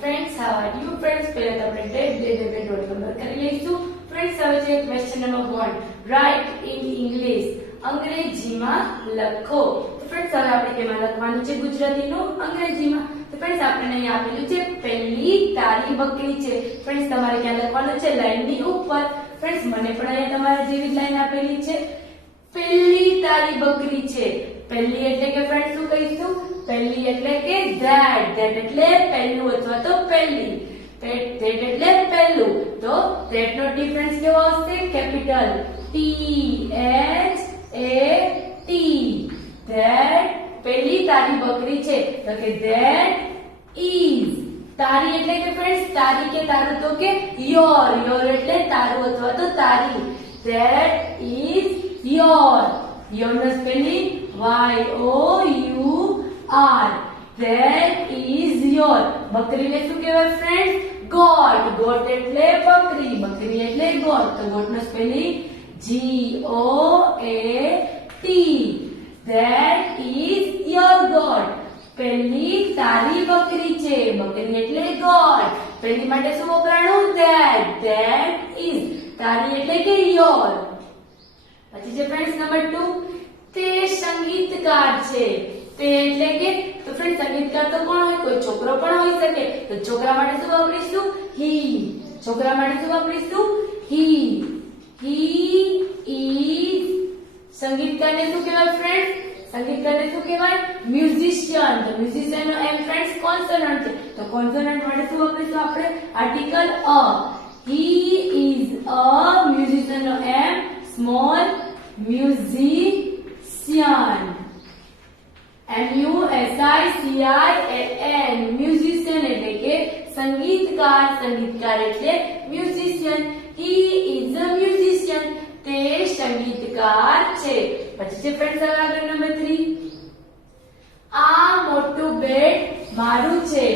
friends, how are you friends? પહેલા તો આપણે day કરી લઈશું. Friends, હવે છે question number 1. Write in English. અંગ્રેજીમાં લખો. તો friends, હવે આપણે કેમાં લખવાનું છે? ગુજરાતીનું અંગ્રેજીમાં. તો friends, આપણને અહીં આપેલું છે પહેલી તારી બકરી છે. friends, તમારે ક્યાં લખવાનું છે? લાઈનની ઉપર. friends, મને પણ અહીંયા તમારે જેવી લાઈન આપેલી છે. પહેલી તારી બકરી છે. પહેલી એટલે કે friends શું કહીશું? પહેલી એટલે કે that એટલે પહેલું અથવા તો પહેલી. that એટલે પહેલું. તો that નો ડિફરન્સ કેવો આવશે? Capital T H A T. that પહેલી તારી બકરી છે. તો કે that is. તારી એટલે કે friends તારી કે તારું? તો કે your. your એટલે તારું અથવા તો તારી. that is your. your નો spelling Y O U R. that is your. બકરીને શું કહેવાય friends? goat. goat એટલે બકરી. બકરી એટલે goat. તો goat નો spelling G O A T. that is your goat. પહેલી તારી બકરી છે. બકરી એટલે goat. પહેલી માટે શું વપરાણું? that. that is. તારી એટલે કે your. પછી છે friends નંબર 2. તે સંગીતકાર છે. તે એટલે કે તો ફ્રેન્ડ સંગીતકાર તો કોણ હોય? કોઈ છોકરો પણ હોઈ શકે. તો છોકરા માટે શું વાપરીશું? he. છોકરા માટે શું વાપરીશું? he. he is. સંગીતકારને શું કહેવાય ફ્રેન્ડ? સંગીતકારને શું કહેવાય? મ્યુઝિશિયન. તો મ્યુઝિશિયન નો એમ ફ્રેન્ડ્સ કોન્સોનન્ટ છે. તો કોન્સોનન્ટ માટે શું વાપરીશું આપણે? Article a. he is a musician નો M small musician. MUSICIAN. Musician એટલે કે સંગીતકાર. સંગીતકાર એટલે musician. he is a musician. તે સંગીતકાર છે. પછી છે ફ્રેન્ડ્સ આગળ નંબર 3. આ મોટું બેટ મારું છે.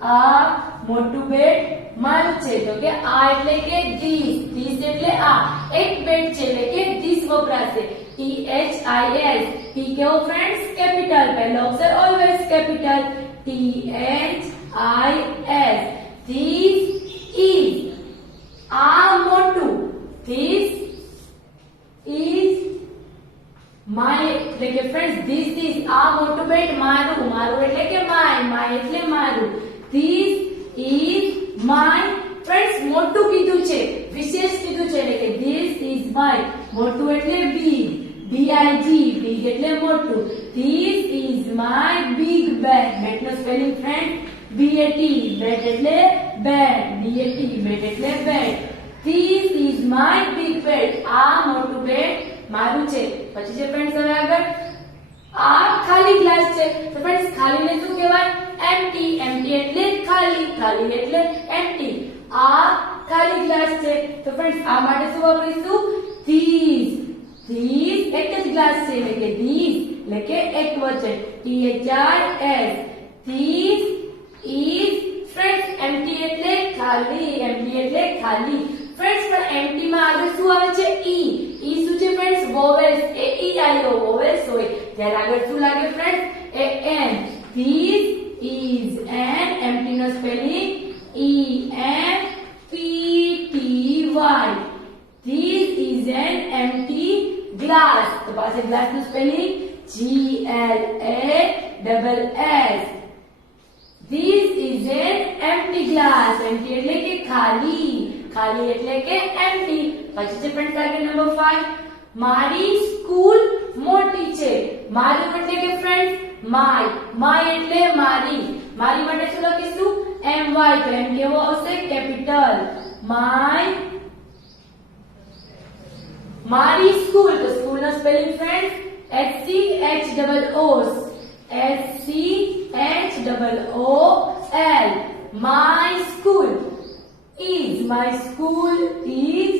આ મોટું બેટ મારું છે. તો કે આ એટલે કે this. this એટલે આ. એક બેટ છે એટલે કે this વપરાશે. THIS. T કેવો ફ્રેન્ડ્સ? કેપિટલ. પહેલો અક્ષર always capital. THIS. This is. આ મોટું. This is my. એટલે કે ફ્રેન્ડ્સ this is. આ મોટું બેટ મારું. મારું એટલે કે my. my એટલે મારું. This is my. ફ્રેન્ડ્સ મોટું કીધું છે. વિશેષ કીધું છે એટલે કે this is my. મોટું એટલે big. big. big એટલે મોટું. this is my big bag. Bat નો સ્પેલિંગ ફ્રેન્ડ BAT. બેટ એટલે બેગ. BAT. બેટ એટલે bag. this is my big bed. આ મોટું બેટ મારું છે. પછી છે ફ્રેન્ડ્સ હવે આગળ આ ખાલી ગ્લાસ છે. તો ફ્રેન્ડ્સ ખાલીને શું કહેવાય? empty. empty એટલે ખાલી. ખાલી એટલે empty. આ ખાલી ગ્લાસ છે. તો ફ્રેન્ડ્સ આ માટે શું વાપરીશું? these. these એક જ ગ્લાસ છે એટલે કે these એટલે કે એકવચન. THIS. these is. Friends empty એટલે ખાલી. empty એટલે ખાલી. ફ્રેન્ડ્સ પણ empty માં આગળ શું આવે છે? e. e શું છે friends? vowels. A E I O vowels હોય. ત્યારે આગળ શું લાગે friends? an. this is an. empty નો spelling EMPTY. this is an empty glass. તો પાસે ગ્લાસ નું spelling GLASS. this is an empty glass. empty એટલે કે ખાલી. ખાલી એટલે કે empty. પછી છે ફ્રેન્ડ્સ આગળ નંબર 5. મારી સ્કૂલ મોટી છે. મારું એટલે કે ફ્રેન્ડ્સ my. my એટલે મારી. મારી માટે શું લખીશું? MY. તો એમ કેવો આવશે? કેપિટલ. મારી સ્કૂલ. તો સ્કૂલ નો spelling friends SCHOOS. SCHOOL. my school is. my school is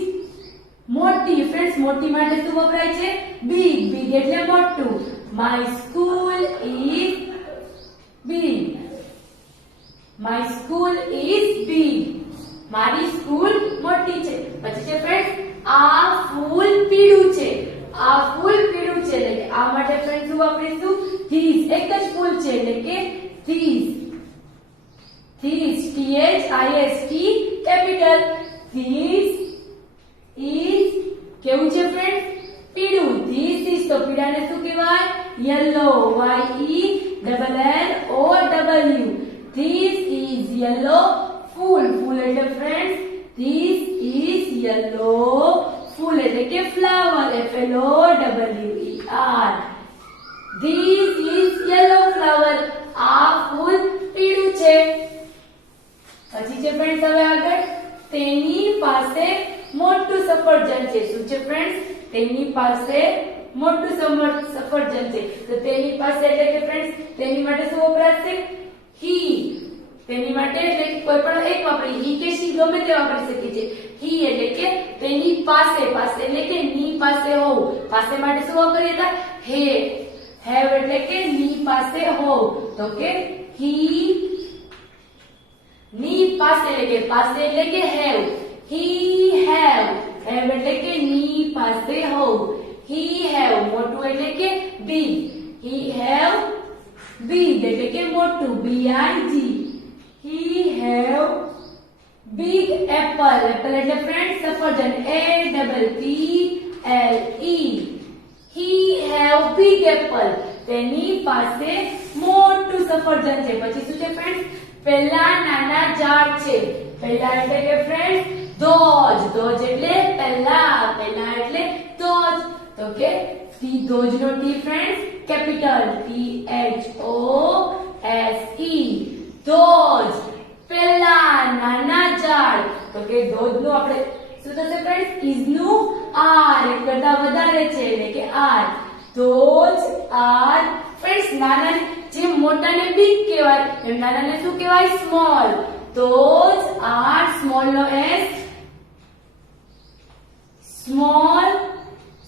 મોટી. ફ્રેન્ડ્સ મોટી માટે શું વપરાય છે? big. big એટલે મોટું. my school is big. my school is big. મારી સ્કૂલ મોટી છે. પછી છે ફ્રેન્ડ્સ આ ફૂલ પીળું છે. આ ફૂલ પીળું છે એટલે કે આ માટે ફ્રેન્ડ્સ શું વાપરીશું? these. એક જ ફૂલ છે એટલે કે these. these. T THIS T capital. This is કેવું છે ફ્રેન્ડ? પીળું. This is તો પીળાને શું કહેવાય? yellow. YELLOW. This is yellow. ફૂલ. ફૂલ એટલે ફ્રેન્ડ this is yellow. ફૂલ એટલે કે flower. FLOWER. This is yellow flower. આ ફૂલ પીળું છે. પછી છે ફ્રેન્ડ્સ હવે આગળ તેની પાસે મોટું સફરજન છે. શું છે ફ્રેન્ડ્સ? તેની પાસે મોટું સફરજન છે. તો તેની પાસે એટલે કે ફ્રેન્ડ્સ તેની માટે શું વપરાશે? he. તેની માટે એટલે કે કોઈ પણ એક વાપરી he કે she ગમે તે વાપરી શકીએ છીએ. he એટલે કે તેની પાસે. પાસે એટલે કે ની પાસે હોવું. પાસે માટે શું વાપરીએ હતા? have એટલે કે ની પાસે હોવું. તો કે he ની પાસે એટલે કે have. he have એટલે કે ની પાસે હોવું. he have મોટું એટલે કે big. he have big એટલે કે મોટું big. he have big apple. apple એટલે ફ્રેન્ડ સફરજન APPLE. he have big apple. તેની પાસે મોટું સફરજન છે. પછી શું છે ફ્રેન્ડ? પહેલા નાના ઝાડ છે. પહેલા એટલે કે ફ્રેન્ડ ધોજ. ધોજ એટલે પહેલા. પહેલા એટલે ધોજ. તો કે ધોજ નો ટી ફ્રેન્ડ કેપિટલ THOSE. ધોજ. પહેલા નાના ઝાડ. તો કે ધોજ નું આપણે શું થશે ફ્રેન્ડ? is નું r એક કરતા વધારે છે એટલે કે r. ધોજ are ફ્રેન્ડ્સ નાના જે મોટાને big કહેવાય એમ નાનાને શું કહેવાય? small. ધોજ are small no s small.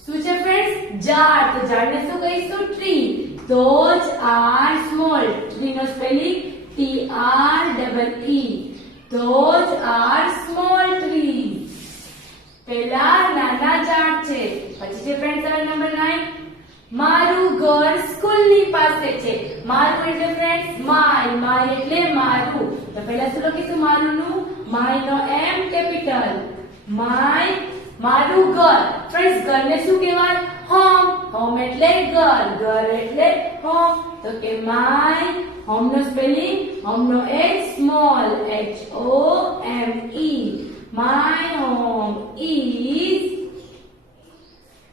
શું છે ફ્રેન્ડ્સ? ઝાડ. તો ઝાડને શું કહીશું? tree. Those are small. tree નો સ્પેલિંગ TREE. Those are small trees. પહેલા નાના ઝાડ છે. પછી છે ફ્રેન્ડ્સ હવે નંબર 9 મારું ઘર સ્કૂલની પાસે છે. મારું એટલે ફ્રેન્ડ્સ my. my એટલે મારું. તો પહેલા શું લખીશું મારું નું? my નો m કેપિટલ. my મારું ઘર. ફ્રેન્ડ્સ ઘરને શું કહેવાય? હોમ. હોમ એટલે ઘર. ઘર એટલે હોમ. તો કે my હોમ નો સ્પેલિંગ હોમ નો h small HOME. my home is.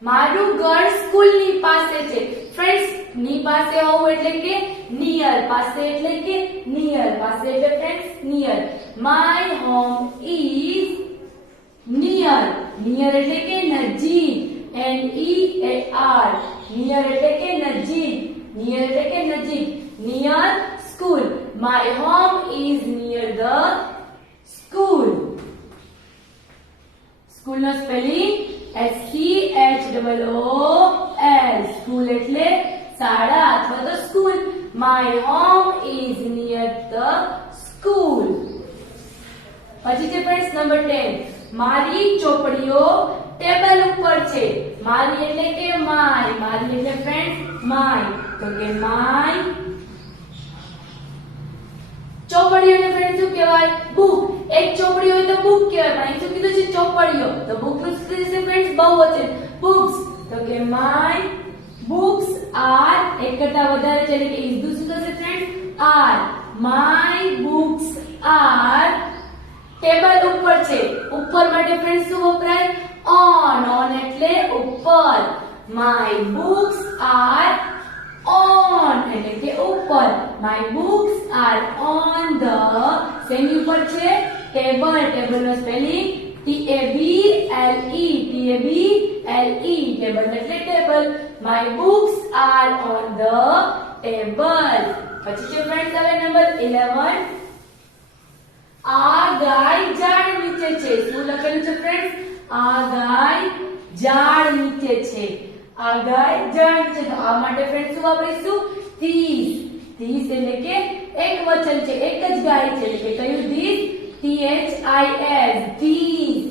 મારું ઘર સ્કૂલની પાસે છે. ફ્રેન્ડ્સ ની પાસે હોવું એટલે કે નિયર. પાસે એટલે કે નિયર. પાસે એટલે friends near. my home is near. Near એટલે કે નજીક. NEAR. નિયર એટલે કે નજીક. નિયર એટલે કે નજીક. Near school. my home is near the school. School નો સ્પેલિંગ SCHOOL. સ્કૂલ એટલે શાળા અથવા તો school. my home is near the school. પછી છે ફ્રેન્ડ્સ નંબર 10 મારી ચોપડીઓ ટેબલ ઉપર છે. મારી એટલે કે my. મારી એટલે ફ્રેન્ડ્સ my. તો કે my ચોપડીઓને ફ્રેન્ડ શું કહેવાય? બુક. એક ચોપડી હોય તો બુક કહેવાય. પણ અહીં શું કીધું છે? ચોપડીઓ. તો બુક નું શું થશે ફ્રેન્ડ્સ? બહુવચન books. તો કે my books are એક કરતા વધારે છે એટલે કે is નું શું થશે friends? are. my books are table ઉપર છે. ઉપર માટે ફ્રેન્ડ્સ શું વપરાય? on. on એટલે ઉપર. my books are on એટલે કે ઉપર. my books are on the શેની ઉપર છે? ટેબલ. ટેબલ નો સ્પેલિંગ TABLE. ટેબલ એટલે table. my books are on the table. પછી છે ફ્રેન્ડ્સ હવે નંબર 11 આ ગાય ઝાડ નીચે છે. શું લખેલું છે ફ્રેન્ડ્સ? આ ગાય ઝાડ નીચે છે. આ ગાય ઝાડ છે. તો આ માટે ફ્રેન્ડ શું વાપરીશું? these. these એટલે કે એક વચન છે. એક જ ગાય છે એટલે કે કયું? these. these.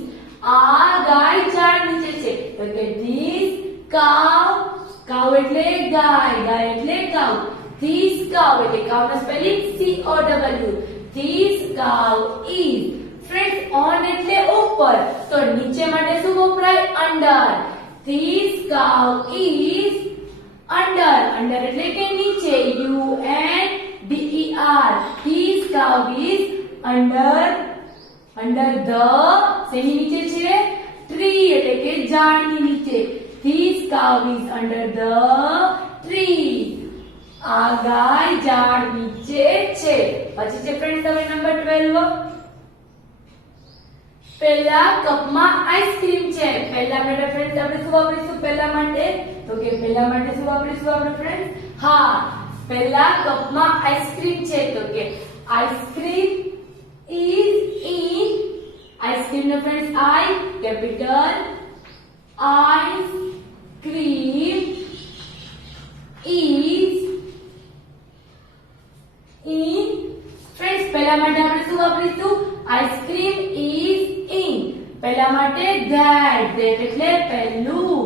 આ ગાય ઝાડ નીચે છે. તો કે these cow. cow એટલે ગાય. ગાય એટલે cow. these cow એટલે cow નો સ્પેલિંગ COW. This cow is. Friends, on એટલે ઉપર, તો નીચે માટે શું વપરાય? Under. This cow is under. Under એટલે કે નીચે. U-N-D-E-R. This cow is under the શેની નીચે છે? Tree એટલે કે ઝાડની નીચે. This cow is under the tree. આ ગાય ઝાડ નીચે છે. પછી છે ફ્રેન્ડ્સ હવે નંબર 12. પહેલા કપમાં આઈસ્ક્રીમ છે. પહેલા માટે ફ્રેન્ડ્સ આપણે શું વાપરીશું? પહેલા માટે તો કે પહેલા માટે શું વાપરીશું આપણે ફ્રેન્ડ્સ? હા, પહેલા કપમાં આઈસ્ક્રીમ છે તો કે આઈસ્ક્રીમ is in. આઈસ્ક્રીમ નો friends I capital ice cream is in. Friends પહેલા માટે આપણે શું વાપરીશું? Ice cream is in. પહેલા માટે that. that એટલે પહેલું.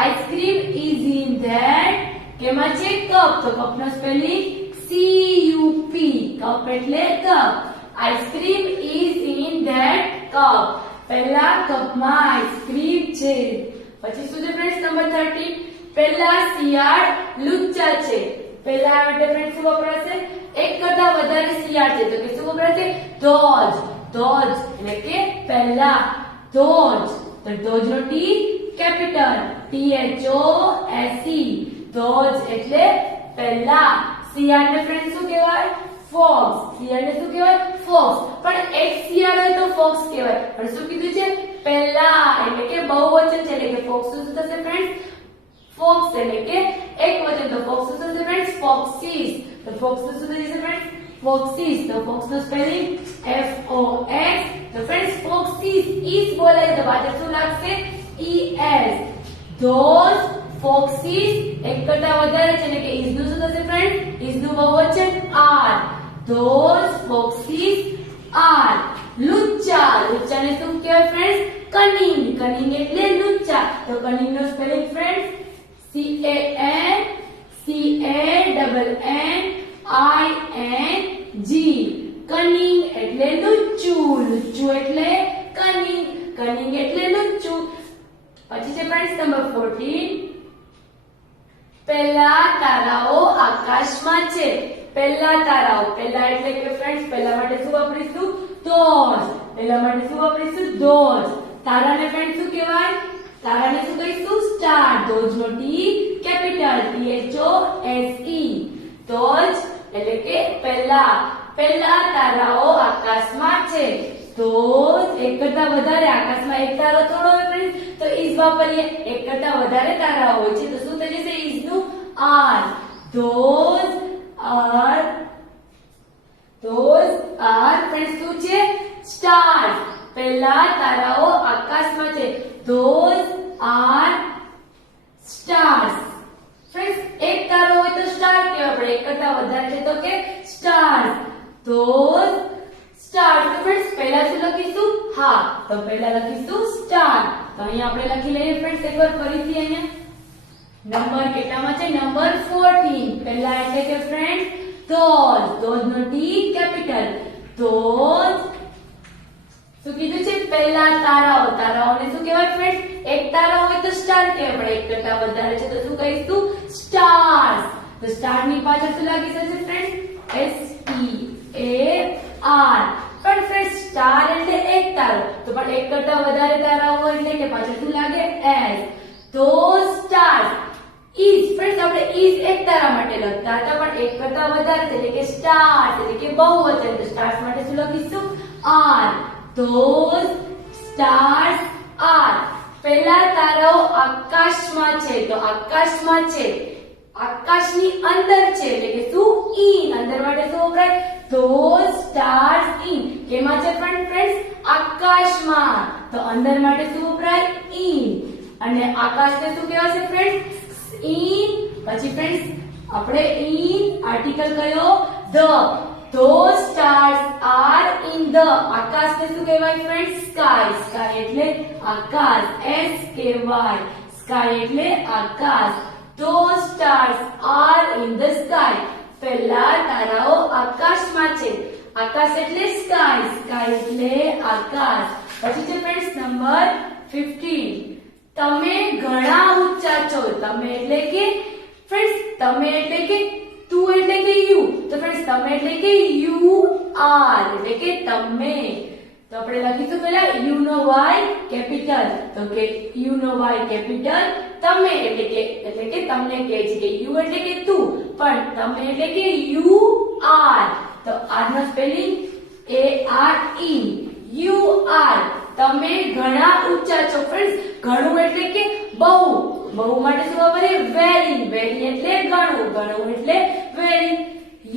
Ice cream is in that. કેમાં છે? કપ. તો કપનો સ્પેલિંગ CUP. કપ એટલે cup. Ice cream is in that cup. પહેલા કપમાં આઈસ્ક્રીમ છે. પછી શું છે ફ્રેન્ડ્સ નંબર 13? પહેલા શિયાળ લુચ્ચા છે. પહેલા માટે ફ્રેન્ડ્સ શું વપરાશે? એક કરતા વધારે શિયાળ છે તો કે શું વપરાશે? those. those એટલે કે પહેલા. those. તો those નો T કેપિટલ THOSE. those એટલે પહેલા. શિયાળને ફ્રેન્ડ્સ શું કહેવાય? fox. શિયાળને શું કહેવાય? fox. પણ એક શિયાળ હોય તો fox કહેવાય. પણ શું કીધું છે? પહેલા એટલે કે બહુવચન છે એટલે કે fox શું થશે ફ્રેન્ડ્સ? fox એટલે કે એક વચન તો fox શું થશે ફ્રેન્ડ્સ? foxes. તો fox શું થશે ફ્રેન્ડ્સ? foxes. તો fox નો સ્પેલિંગ FOX. તો ફ્રેન્ડ્સ foxes is બોલાય તો પાછળ શું લાગશે? ES. those foxes એક કરતા વધારે છે એટલે કે is નું શું થશે ફ્રેન્ડ્સ? is નું બહુવચન are. those foxes are. લુચ્ચા. લુચ્ચાને શું કહેવાય ફ્રેન્ડ્સ? કનિંગ. કનિંગ એટલે લુચ્ચા. તો કનિંગ નો સ્પેલિંગ ફ્રેન્ડ્સ CANCANNING. કનિંગ એટલે લુચ્ચું. લુચ્ચું એટલે કનિંગ. કનિંગ એટલે લુચ્ચું. પછી છે ફ્રેન્ડ્સ નંબર 14. પહેલા તારાઓ આકાશમાં છે. પહેલા તારાઓ. પહેલા એટલે કે ફ્રેન્ડ્સ પહેલા માટે શું વાપરીશું? those. પહેલા માટે શું વાપરીશું? those. તારાને ફ્રેન્ડ્સ શું કહેવાય? તારાને શું કહીશું? સ્ટાર. those નો T કેપિટલ THOSE. those એટલે કે પહેલા. પહેલા તારાઓ આકાશમાં છે. those એક કરતા વધારે. આકાશમાં એક તારો થોડો હોય ફ્રેન્ડ્સ તો is વાપરીએ. એક કરતા વધારે તારાઓ હોય છે તો શું થઈ જશે? is નું are. those are ફ્રેન્ડ્સ શું છે? stars. પહેલા તારાઓ આકાશમાં છે. those are stars. ફ્રેન્ડ્સ એક તારો હોય તો સ્ટાર કહેવાય. આપણે એક કરતા વધારે છે તો કે stars. those stars. તો ફ્રેન્ડ્સ પહેલા શું લખીશું? હા, તો પહેલા લખીશું star. તો અહીંયા આપણે લખી લઈએ ફ્રેન્ડ્સ એકવાર ફરીથી. અહીંયા નંબર કેટલામાં છે? નંબર 14. પહેલા એટલે કે ફ્રેન્ડ્સ those. those નો T કેપિટલ. those શું કીધું છે? પહેલા તારાઓ. તારાઓને શું કહેવાય ફ્રેન્ડ્સ? એક તારો હોય તો સ્ટાર કહેવાય. પણ એક કરતા વધારે છે તો શું કહીશું? stars. તો સ્ટાર ની પાછળ શું લાગી જશે ફ્રેન્ડ્સ? STAR. પણ ફ્રેન્ડ્સ સ્ટાર એટલે એક તારો. તો પણ એક કરતા વધારે તારાઓ હોય એટલે કે પાછળ શું લાગે? S. those stars is. Friends આપણે is એક તારા માટે લખતા હતા પણ એક કરતા વધારે છે એટલે કે stars એટલે કે બહુવચન. તો stars માટે શું લખીશું? are. those stars are. પહેલા તારાઓ આકાશમાં છે તો આકાશમાં છે. આકાશની અંદર છે એટલે કે શું? in. અંદર માટે શું વપરાય? those stars in. કેમાં છે ફ્રેન્ડ્સ? આકાશમાં. તો અંદર માટે શું વપરાય? in. અને આકાશને શું કહેવાશે ફ્રેન્ડ્સ? in. પછી ફ્રેન્ડ્સ આપણે in આર્ટિકલ કયો? the. those stars are in the. આકાશને શું કહેવાય ફ્રેન્ડ્સ? sky. sky એટલે આકાશ. SKY. sky એટલે આકાશ. those stars are in the sky. પહેલા તારાઓ આકાશમાં છે. આકાશ આકાશ એટલે સ્કાય, સ્કાય એટલે આકાશ. પછી છે ફ્રેન્ડ્સ નંબર 15. તમે ઘણા ઊંચા છો. તમે એટલે કે ફ્રેન્ડ્સ તમે એટલે કે તું એટલે કે યુ. તો ફ્રેન્ડ્સ તમે એટલે કે યુ આર એટલે કે તમે. તો આપણે લખીશું પહેલા યુ નો વાય કેપિટલ. તો કે યુ નો વાય કેપિટલ. તમે એટલે કે તમને કહે છે કે યુ એટલે કે તું, પણ તમે એટલે કે યુ આર. તો આર નો spelling A R E. You are. તમે ઘણા ઊંચા છો. ફ્રેન્ડ્સ ઘણું એટલે કે બહુ. બહુ માટે શું વાપરીએ? વેરી. વેરી એટલે ઘણું. ઘણું એટલે વેરી.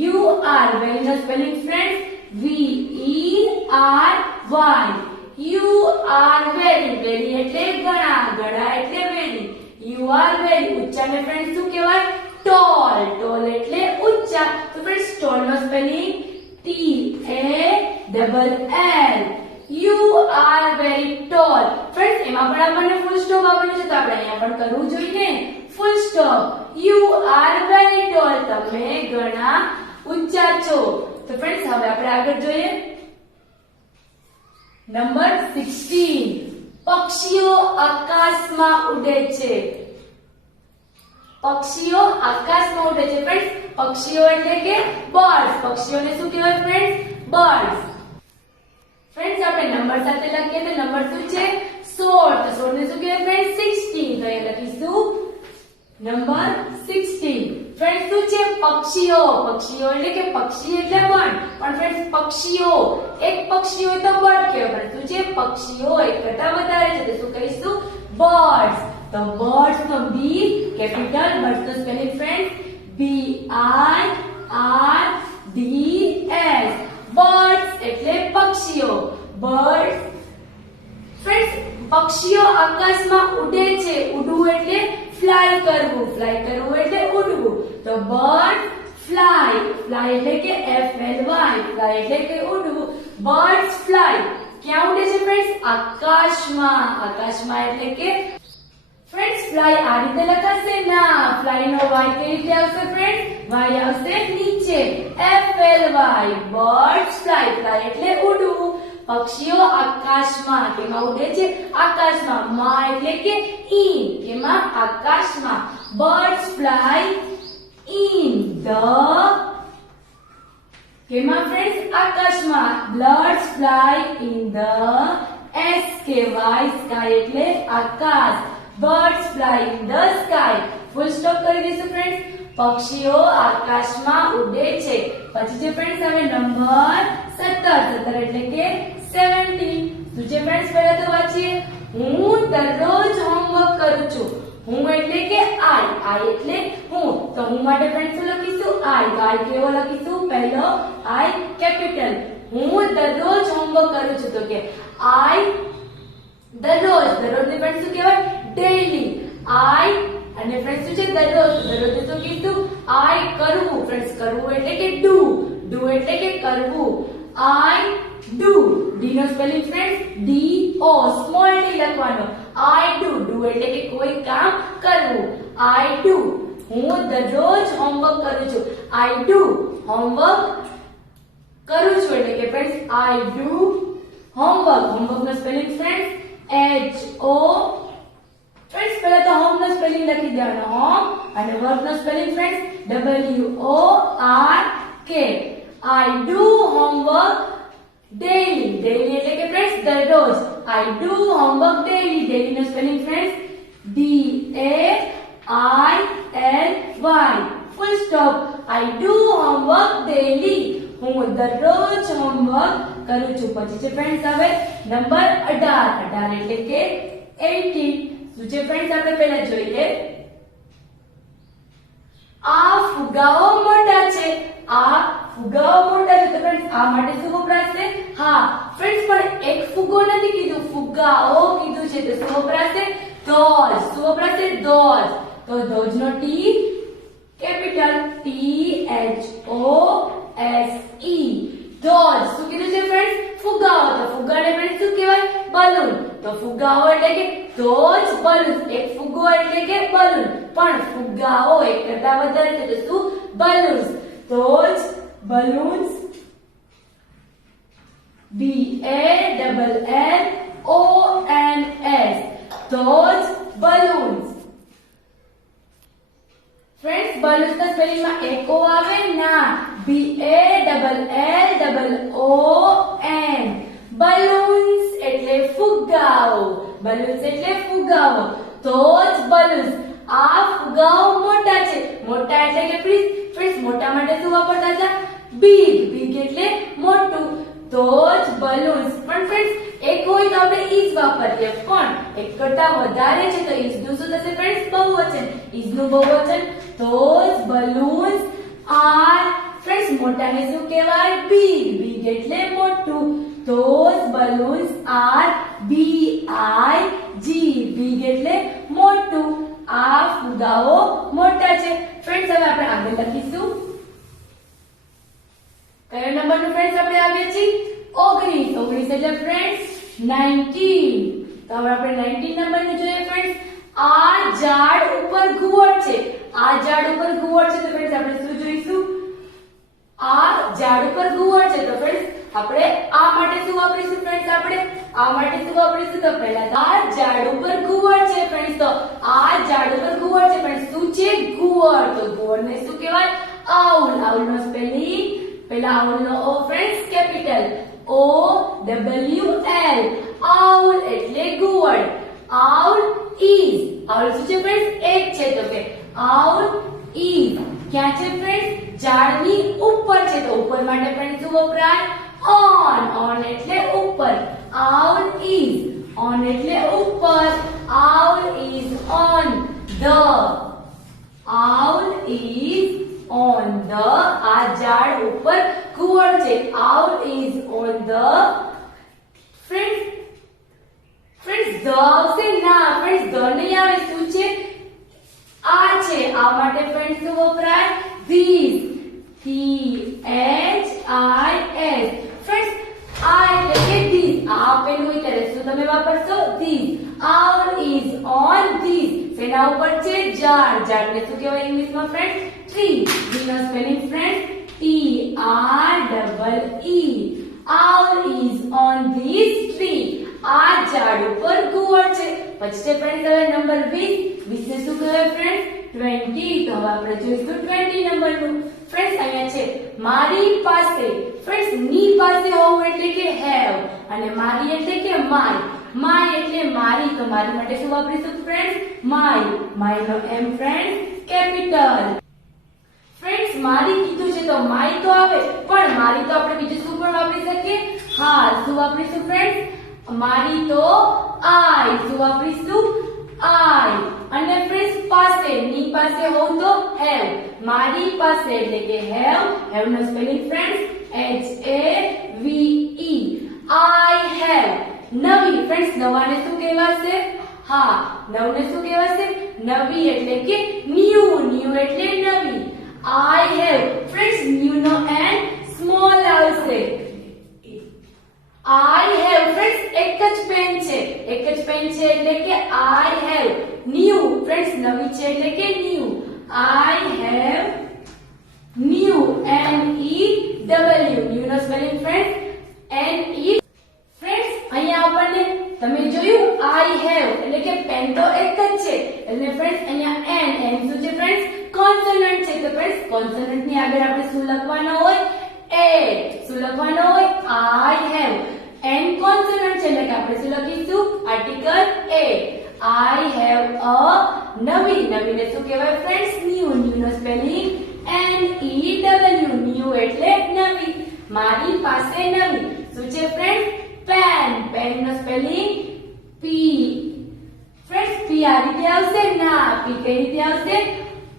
You are. વેરી નો spelling friends V E R Y. You are very. Very એટલે ઘણા. ઘણા એટલે વેરી. You are very. ઊંચા ને ફ્રેન્ડ્સ શું કહેવાય? ટોલ. ટોલ એટલે ઊંચા. તો ફ્રેન્ડ્સ ટોલ નો spelling T A double L. You are very tall. Friends એમાં પણ આપણને ફૂલ સ્ટોપ આપેલું છે, તો આપણે અહીંયા પણ કરવું જોઈએ ને full stop. You are very tall. તમે ઘણા ઊંચા છો. તો ફ્રેન્ડ્સ હવે આપણે આગળ જોઈએ નંબર 16. પક્ષીઓ આકાશમાં ઉડે છે. પક્ષીઓ આકાશમાં ઉડે છે. ફ્રેન્ડ્સ પક્ષીઓ એટલે કે બર્ડ્સ. પક્ષીઓને શું કહેવાય ફ્રેન્ડ્સ? બર્ડ્સ. ફ્રેન્ડ્સ આપણે નંબર સાથે લખીએ તો નંબર શું છે? 16. તો 16 ને શું કહેવાય ફ્રેન્ડ્સ? 16. તો અહીંયા લખીશું નંબર 16. ફ્રેન્ડ્સ શું છે? પક્ષીઓ. પક્ષીઓ એટલે કે પક્ષી એટલે બર્ડ, પણ ફ્રેન્ડ્સ પક્ષીઓ એક પક્ષી હોય તો બર્ડ કહેવાય, પણ શું છે? પક્ષીઓ એક કરતા વધારે છે તો શું કહીશું? બર્ડ્સ. તો બર્ડ્સ નો બી કેપિટલ. બર્ડ્સ નો spelling friends B I R D S. Birds એટલે પક્ષીઓ. બર્ડ્સ. ફ્રેન્ડ્સ પક્ષીઓ આકાશમાં ઉડે છે. ઉડવું એટલે ફ્લાય કરવું. ફ્લાય કરવું એટલે ઉડવું. તો બર્ડ ફ્લાય. ફ્લાય એટલે કે એફ એલ વાય. ફ્લાય એટલે કે ઉડવું. Birds fly. ક્યાં ઉડે છે ફ્રેન્ડ્સ? આકાશમાં. આકાશમાં એટલે કે ફ્રેન્ડ્સ ફ્લાય આ રીતે લખાશે ના. ફ્લાય નો વાય કઈ રીતે આવશે ફ્રેન્ડ્સ? વાય આવશે નીચે. F L Y. Birds fly. Fly એટલે ઉડવું. પક્ષીઓ આકાશમાં. કેમાં ઉડે છે? આકાશમાં. માં એટલે કે ઇન. કેમાં? આકાશમાં. Birds fly in the. કેમાં ફ્રેન્ડ્સ? આકાશમાં. Birds fly in the S કે વાય. સ્કાય એટલે આકાશ. Birds fly in the sky. Full stop કરી દઈશું ફ્રેન્ડ્સ. પક્ષીઓ આકાશમાં ઉડે છે. પછી જે ફ્રેન્ડ્સ હવે નંબર 17. 17 એટલે કે 17. શું છે ફ્રેન્ડ્સ? પહેલા તો વાંચીએ. હું દરરોજ હોમવર્ક કરું છું. હું એટલે કે આઈ. આઈ એટલે હું. તો હું માટે ફ્રેન્ડ્સ શું લખીશું? આઈ. તો આઈ કેવો લખીશું? પહેલો આઈ કેપિટલ. હું દરરોજ હોમવર્ક કરું છું. તો કે આઈ દરરોજ. દરરોજ ને ફ્રેન્ડ્સ શું કહેવાય? ડેઈલી. આઈ અને ફ્રેન્ડ્સ શું છે? દરરોજ. દરરોજ શું કીધું? આઈ કરવું. ફ્રેન્ડ્સ કરવું એટલે કે ડુ. ડુ એટલે કે કરવું. I do. ડી નો spelling friends D O. Small D લખવાનો. I do. ડુ એટલે કે કોઈ કામ કરવું. I do. હું દરરોજ હોમવર્ક કરું છું. આઈ ડુ હોમવર્ક કરું છું એટલે કે friends I do homework. Homework નો spelling friends H O. Friends પહેલા તો હોમ નો સ્પેલિંગ લખી દેવાનો. હોમ અને વર્ક નો spelling friends W O R K. I do homework daily. Daily એટલે કે ફ્રેન્ડ્સ દરરોજ. I do homework daily. Daily નો spelling friends D A I L Y. Full stop. I do homework daily. હું દરરોજ homework કરું છું. પછી છે ફ્રેન્ડ્સ હવે નંબર 18. 18 એટલે કે 18. શું છે ફ્રેન્ડ્સ? આપણે પહેલા જોઈએ. આ ફુગ્ગાઓ મોટા છે. આ ફુગ્ગાઓ મોટા છે. તો ફ્રેન્ડ્સ આ માટે શું વપરાશે? હા ફ્રેન્ડ્સ પણ એક ફુગ્ગો નથી કીધું, ફુગ્ગાઓ કીધું છે. તો શું વપરાશે? ધોજ. શું વપરાશે? ધોજ. તો ધોજ નો T capital. T H O S E. Those. શું કીધું છે ફ્રેન્ડ્સ? ફુગ્ગાઓ. તો ફુગ્ગાને ફ્રેન્ડ્સ શું કહેવાય? બલૂન. તો ફુગ્ગાઓ એટલે કે ધોજ બલૂન. એક ફુગ્ગો એટલે કે બલૂન, પણ ફુગ્ગાઓ એક કરતા વધારે છે તો શું? Balloons. Those balloons BALLONS. Those balloons. Friends balloons का स्पेलिंग में एक ओ आवे ना, BALLON. balloons એટલે ફુગ્ગાઓ, balloons એટલે ફુગ્ગાઓ. Those balloons, આ ફુગ્ગાઓ મોટા છે, મોટા એટલે કે ફ્રેન્ડ્સ મોટા માટે શું વાપરતા હતા? big એટલે મોટું. Those balloons. પણ ફ્રેન્ડ્સ એક હોય તો આપણે is વાપરીએ, પણ એક કરતા વધારે છે તો is નું શું થશે ફ્રેન્ડ્સ? બહુવચન. is નું બહુવચન. Those balloons are, ફ્રેન્ડ્સ મોટાને શું કહેવાય? big એટલે મોટું. Those balloons are big. big એટલે મોટું. આ ફુગાઓ મોટા છે. ફ્રેન્ડ્સ હવે આપણે આગળ લખીશું. કયો નંબરનું ફ્રેન્ડ્સ આપણે આવ્યા છીએ? 19 એટલે ફ્રેન્ડ્સ 19. તો હવે આપણે 19 નંબરનું જોઈએ ફ્રેન્ડ્સ. આ ઝાડ ઉપર ઘુવડ છે. આ ઝાડ ઉપર ઘુવડ છે તો ફ્રેન્ડ્સ આપણે શું જોઈશું? આ ઝાડ ઉપર ઘુવડ છે તો ફ્રેન્ડ્સ આપણે આ માટે શું વાપરીશું ફ્રેન્ડ્સ? આપણે આ માટે શું વાપરીશું? તો પહેલા આ ઝાડ ઉપર ઘુવડ છે ફ્રેન્ડ્સ. તો આ ઝાડ ઉપર ઘુવડ છે ફ્રેન્ડ્સ. શું છે? ઘુવડ. તો ઘુવડને શું કહેવાય? આઉલ. આઉલનો સ્પેલિંગ પહેલા આઉલનો ઓ ફ્રેન્ડ્સ કેપિટલ OWL. આઉલ એટલે ઘુવડ. Owl is. આઉલ શું છે ફ્રેન્ડ્સ? એક છે તો કે આઉલ is. ક્યાં છે ફ્રેન્ડ્સ? ઝાડની ઉપર છે તો ઉપર માટે ફ્રેન્ડ્સ શું વપરાય? on એટલે ઉપર. owl is. on એટલે ઉપર. owl is on the. owl is on the. આ ઝાડ ઉપર ઘુવડ છે. owl is on the. friends the આવશે ના ફ્રેન્ડ્સ the નહીં આવે. શું છે? આ છે. આ માટે ફ્રેન્ડ્સ શું વપરાય? these. THIS. ફ્રેન્ડ્સ આ એટલે કે these. આ આપેલું હોય ત્યારે શું તમે વાપરશો? these. owl is on these. શેના ઉપર છે? ઝાડ. ઝાડને શું કહેવાય ઇંગ્લિશમાં ફ્રેન્ડ્સ? tree. tree નો spelling friends TREE. owl is on this tree. આ ઝાડ ઉપર ઘુવડ છે. પછી છે ફ્રેન્ડ્સ હવે નંબર 20 ને શું કહેવાય ફ્રેન્ડ્સ? 20. તો હવે આપણે જોઈશું 20 નંબરનું. ફ્રેન્ડ્સ અહીંયા છે મારી પાસે. ફ્રેન્ડ્સ ની પાસે હોવું એટલે કે have, અને મારી એટલે કે my. my એટલે મારી. તો મારી માટે શું વાપરીશું ફ્રેન્ડ્સ? my. my નો m ફ્રેન્ડ્સ કેપિટલ. ફ્રેન્ડ્સ મારી કીધું છે તો my તો આવે, પણ મારી તો આપણે બીજું શું પણ વાપરી શકીએ? હા, શું વાપરીશું ફ્રેન્ડ્સ? મારી તો I. શું વાપરીશું? I. અને ફ્રેન્ડ્સ પાસે, ની પાસે હોવ તો have. મારી પાસે એટલે કે have. have નો spelling friends HAVE. I have. નવી. ફ્રેન્ડ્સ નવાને શું કહેવાશે? હા, નવને શું કહેવાશે? નવી એટલે કે new. new એટલે નવી. I have. ફ્રેન્ડ્સ new નો n સ્મોલ આવશે. I have. ફ્રેન્ડ્સ એક જ પેન છે. એક જ પેન છે એટલે કે I have. new. ફ્રેન્ડ્સ નવી છે એટલે કે new. I have new. NEW. new નો સ્પેલિંગ ફ્રેન્ડ્સ NE. ફ્રેન્ડ્સ અહીંયા આપણને તમે જોયું I have એટલે કે પેન તો એક જ છે એટલે ફ્રેન્ડ્સ અહીંયા n શું છે ફ્રેન્ડ્સ? કોન્સોનન્ટ છે. તો ફ્રેન્ડ્સ કોન્સોનન્ટ ની આગળ આપણે શું લખવાનો હોય? a. શું લખવાનો હોય? I have. n કોન્સોનન્ટ છે એટલે કે આપણે શું લખીશું? Article a. I have a. નવી. નવીને શું કહેવાય ફ્રેન્ડ્સ? new. new નો સ્પેલિંગ NEW. new એટલે નવી. મારી પાસે નવી. શું છે ફ્રેન્ડ્સ? પેન. પેન નો સ્પેલિંગ P. ફ્રેન્ડ્સ P આ રીતે આવશે ના. P કઈ રીતે આવશે?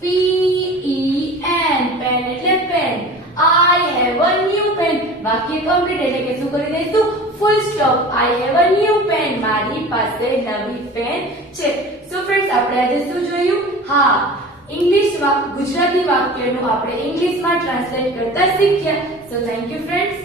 PEN. પેન એટલે pen. I have a new pen. વાક્ય કમ્પ્લીટ એટલે કે શું કરી દઈશું? Full stop. I have a new pen. મારી પાસે નવી પેન છે. સો ફ્રેન્ડ્સ આપણે આજે શું જોયું? હા, ઇંગ્લિશ ગુજરાતી વાક્યનું આપણે ઇંગ્લિશમાં ટ્રાન્સલેટ કરતા શીખ્યા. So thank you friends.